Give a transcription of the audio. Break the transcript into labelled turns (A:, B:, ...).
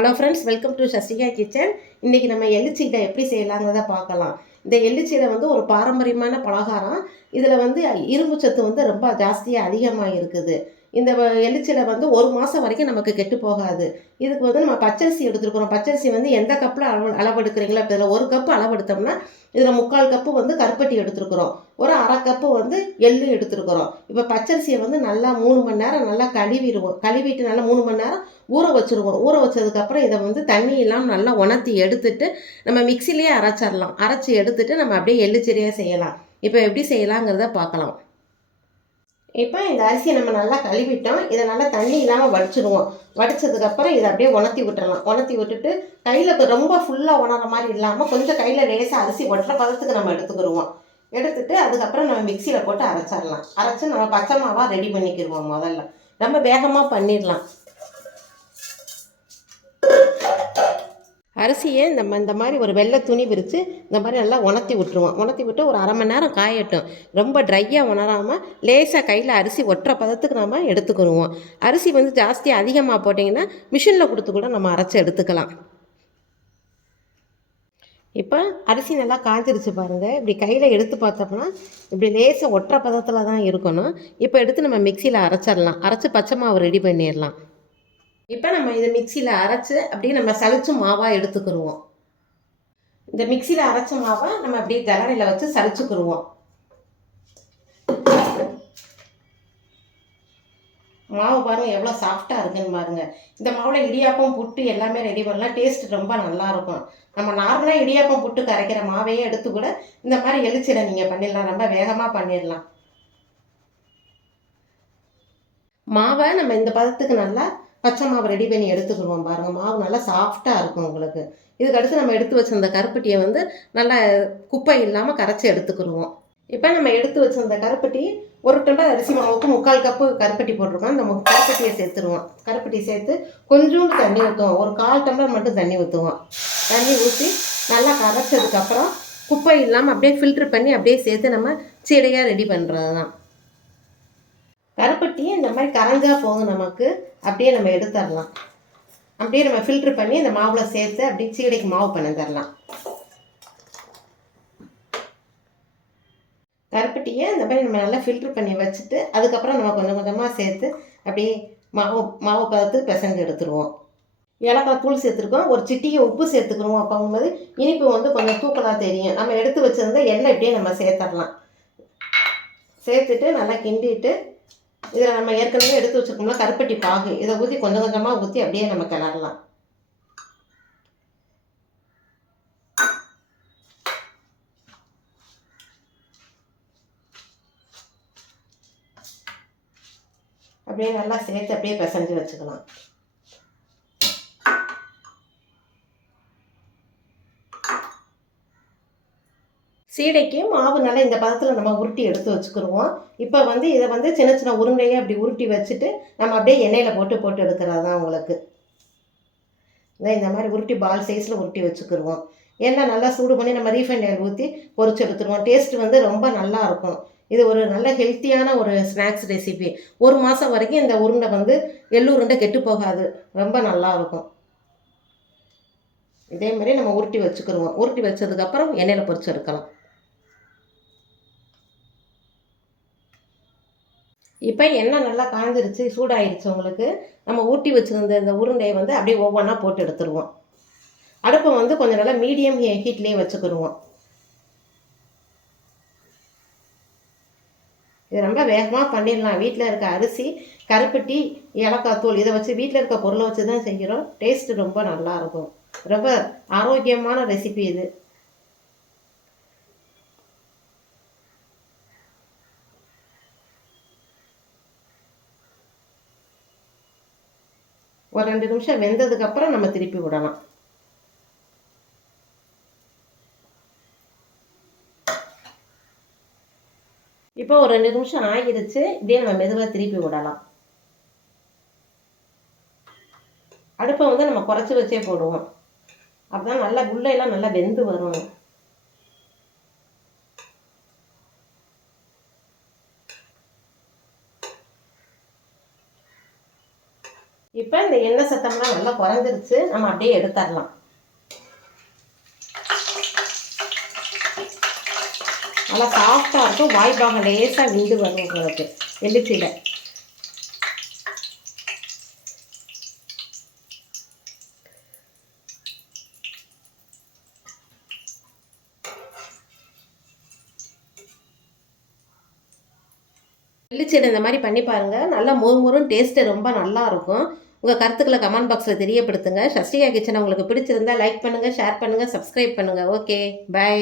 A: Hello friends welcome to Sasika Kitchen இன்றைக்கி நம்ம எள்ளுச்சீடை எப்படி செய்யலாங்கிறத பார்க்கலாம். இந்த எள்ளுச்சீடை வந்து ஒரு பாரம்பரியமான பலகாரம். இதில் வந்து இரும்பு சத்து வந்து ரொம்ப ஜாஸ்தியாக அதிகமாக இருக்குது இந்த வ- வந்து ஒரு மாதம் வரைக்கும் நமக்கு கெட்டு போகாது. இதுக்கு வந்து நம்ம பச்சரிசி எடுத்துருக்குறோம். பச்சரிசி வந்து எந்த கப்பில் அளவு அளவெடுக்கிறீங்களோ இப்போ இதில் ஒரு கப்பு அளவெடுத்தோம்னா இதில் முக்கால் கப்பு வந்து கருப்பட்டி எடுத்துருக்குறோம். ஒரு அரை கப்பு வந்து எள்ளு எடுத்துருக்குறோம். இப்போ பச்சரிசியை வந்து நல்லா மூணு மணி நேரம் நல்லா கழுவிடுவோம். கழுவிட்டு நல்லா மூணு மணி நேரம் ஊற வச்சுருவோம். ஊற வச்சதுக்கப்புறம் இதை வந்து தண்ணி இல்லாமல் நல்லா உணர்த்தி எடுத்துட்டு நம்ம மிக்சிலேயே அரைச்சிடலாம். அரைச்சி எடுத்துட்டு நம்ம அப்படியே எள்ளுச்சரியாக செய்யலாம். இப்போ எப்படி செய்யலாங்கிறத பார்க்கலாம். இப்போ இந்த அரிசியை நம்ம நல்லா கழுவிட்டோம். இதை நல்லா தண்ணி இல்லாமல் வடிச்சிடுவோம் வடிச்சதுக்கப்புறம் இதை அப்படியே உணர்த்தி விட்டுறலாம். உணர்த்தி விட்டுட்டு கையில் ரொம்ப ஃபுல்லாக உணர மாதிரி இல்லாமல் கொஞ்சம் கையில் லேசாக அரிசி ஒட்டுற பதத்துக்கு நம்ம எடுத்துக்கிடுவோம் எடுத்துட்டு அதுக்கப்புறம் நம்ம மிக்சியில் போட்டு அரைச்சிடலாம். அரைச்சி நம்ம பச்சை மாவாக ரெடி பண்ணிக்கிடுவோம் முதல்ல. நம்ம வேகமாக பண்ணிடலாம். அரிசியை இந்த இந்த மாதிரி ஒரு வெள்ளை துணி விரித்து இந்த மாதிரி நல்லா உணர்த்தி விட்டுருவோம். உணர்த்தி விட்டு ஒரு அரை மணி நேரம் காயட்டும். ரொம்ப ட்ரையாக உணராமல் லேசாக கையில் அரிசி ஒற்றை பதத்துக்கு நம்ம எடுத்துக்கிடுவோம் அரிசி வந்து ஜாஸ்தி அதிகமாக போட்டிங்கன்னா மிஷினில் கொடுத்து கூட நம்ம அரைச்சி எடுத்துக்கலாம். இப்போ அரிசி நல்லா காஞ்சிருச்சு பாருங்கள் இப்படி கையில் எடுத்து பார்த்தோம்னா இப்படி லேசாக ஒற்றை பதத்தில் தான் இருக்கணும். இப்போ எடுத்து நம்ம மிக்சியில் அரைச்சிடலாம். அரைச்சி பச்சை மாவு ரெடி பண்ணிடலாம். இப்போ நம்ம இதை மிக்சியில் அரைச்சி அப்படியே நம்ம சலிச்சு மாவாக எடுத்துக்கிடுவோம் இந்த மிக்சியில் அரைச்ச மாவை நம்ம அப்படியே கலரையில் வச்சு சலிச்சுக்கிடுவோம் மாவு பாருங்கள் எவ்வளோ சாஃப்டாக இருக்குன்னு பாருங்கள் இந்த மாவில் இடியாப்பம் புட்டு எல்லாமே ரெடி பண்ணலாம் டேஸ்ட் ரொம்ப நல்லாயிருக்கும் நம்ம நார்மலாக இடியாப்பம் புட்டு கரைக்கிற மாவையே எடுத்து கூட இந்த மாதிரி எளிச்சிட நீங்கள் பண்ணிடலாம். ரொம்ப வேகமாக பண்ணிடலாம். மாவை நம்ம இந்த பதத்துக்கு நல்லா பச்சை மாவு ரெடி பண்ணி எடுத்துக்கிடுவோம் பாருங்கள் மாவு நல்லா சாஃப்டாக இருக்கும் உங்களுக்கு. இதுக்கு அடுத்து நம்ம எடுத்து வச்சிருந்த கருப்பட்டியை வந்து நல்லா குப்பை இல்லாமல் கரைச்சி எடுத்துக்கிடுவோம். இப்போ நம்ம எடுத்து வச்சிருந்த கருப்பட்டி ஒரு டம்ளர் அரிசி மாவுக்கு முக்கால் கப்பு கருப்பட்டி போட்டிருக்கோம். அந்த கருப்பட்டியை சேர்த்துருவோம். கருப்பட்டி சேர்த்து கொஞ்சோண்டு தண்ணி ஊற்றுவோம் ஒரு கால் டம்ளர் மட்டும் தண்ணி ஊற்றுவோம் தண்ணி ஊற்றி நல்லா கரைச்சதுக்கப்புறம் குப்பை இல்லாமல் அப்படியே ஃபில்ட்ரு பண்ணி அப்படியே சேர்த்து நம்ம சீடையாக ரெடி பண்ணுறது தான் கருப்பட்டி இந்த மாதிரி கரைஞ்சா போதும் நமக்கு. அப்படியே நம்ம எடுத்துடலாம். அப்படியே நம்ம ஃபில்ட்ரு பண்ணி இந்த மாவில் சேர்த்து அப்படியே சீடைக்கு மாவு பண்ணி தரலாம். கருப்பட்டியை இந்த மாதிரி நம்ம நல்லா ஃபில்ட்ரு பண்ணி வச்சுட்டு அதுக்கப்புறம் நம்ம கொஞ்சம் கொஞ்சமாக சேர்த்து அப்படியே மாவு மாவு பதத்துக்கு பிசைஞ்சு எடுத்துருவோம். ஏலக்காய் தூள் சேர்த்துருக்கோம். ஒரு சிட்டியை உப்பு சேர்த்துக்கிறோம் அப்போங்கும்போது இனிப்பு வந்து கொஞ்சம் தூக்கலாக தெரியும். நம்ம எடுத்து வச்சுருந்தா எண்ணெய் இப்படியே நம்ம சேர்த்துடலாம். சேர்த்துட்டு நல்லா கிண்டிட்டு இதில் நம்ம ஏற்கனவே எடுத்து வச்சுருக்கோம்னா கருப்பட்டி பாகு. இதை ஊற்றி கொஞ்சம் கொஞ்சமாக ஊற்றி அப்படியே நம்ம கிளறலாம். அப்படியே நல்லா சேர்த்து அப்படியே பிசைஞ்சு வச்சுக்கலாம். சீடைக்கு மாவு நல்லா இந்த பதத்தில் நம்ம உருட்டி எடுத்து வச்சுக்கிருவோம். இப்போ வந்து இதை வந்து சின்ன சின்ன உருண்டையை அப்படி உருட்டி வச்சுட்டு நம்ம அப்படியே எண்ணெயில் போட்டு போட்டு எடுக்கிறது தான் உங்களுக்கு. இதை இந்த மாதிரி உருட்டி பால் சைஸில் உருட்டி வச்சுக்கிடுவோம் எண்ணெய் நல்லா சூடு பண்ணி நம்ம ரீஃபைண்ட் ஆயில் ஊற்றி பொறிச்சு எடுத்துருவோம். டேஸ்ட் வந்து ரொம்ப நல்லா இருக்கும். இது ஒரு நல்ல ஹெல்த்தியான ஒரு ஸ்நாக்ஸ் ரெசிபி ஒரு மாதம் வரைக்கும் இந்த உருண்டை வந்து எள்ளு உருண்டை கெட்டு போகாது. ரொம்ப நல்லா இருக்கும். இதே மாதிரி நம்ம உருட்டி வச்சுக்கிருவோம். உருட்டி வச்சதுக்கப்புறம் எண்ணெயில் பொறிச்சு எடுக்கலாம். இப்போ எண்ணெய் நல்லா காஞ்சிருச்சு சூடாயிருச்சு உங்களுக்கு. நம்ம ஊட்டி வச்சுருந்த இந்த உருண்டையை வந்து அப்படியே ஒவ்வொன்றா போட்டு எடுத்துருவோம். அடுப்பை வந்து கொஞ்சம் நல்லா மீடியம் ஹீட்லேயே வச்சுக்கிடுவோம் இது ரொம்ப வேகமாக பண்ணிடலாம். வீட்டில் இருக்க அரிசி கருப்பட்டி ஏலக்காய் தூள் இதை வச்சு வீட்டில் இருக்க பொருளை வச்சு தான் செய்கிறோம். டேஸ்ட் ரொம்ப நல்லா இருக்கும். ரொம்ப ஆரோக்கியமான ரெசிபி இது. ஒரு ரெண்டு நிமிஷம் வெந்ததுக்கு அப்புறம் நம்ம திருப்பி விடலாம். இப்போ ஒரு ரெண்டு நிமிஷம் ஆகிடுச்சு இப்படியே நம்ம மெதுவாக திருப்பி விடலாம். அடுப்பை வந்து நம்ம குறைச்சி வச்சே போடுவோம். அப்பதான் நல்லா உள்ளெல்லாம் நல்லா வெந்து வரும். இப்போ இந்த எண்ணெய் சத்தம்லாம் நல்லா குறைஞ்சிருச்சு. நம்ம அப்படியே எடுத்துடலாம். நல்லா சாஃப்டாக இருக்கும். வாய்ப்பாக லேசாக விந்து வரும் உங்களுக்கு. எள்ளுச்சீடை எள்ளுச்சீடை இந்த மாதிரி பண்ணி பாருங்கள் நல்லா மொறுமொறும் டேஸ்ட்டு ரொம்ப நல்லா இருக்கும். உங்கள் கருத்துக்களை கமெண்ட் பாக்ஸில் தெரியப்படுத்துங்க. சஷ்டிகா கிச்சனை உங்களுக்கு பிடிச்சிருந்தா லைக் பண்ணுங்கள் ஷேர் பண்ணுங்கள் சப்ஸ்கிரைப் பண்ணுங்கள் ஓகே பை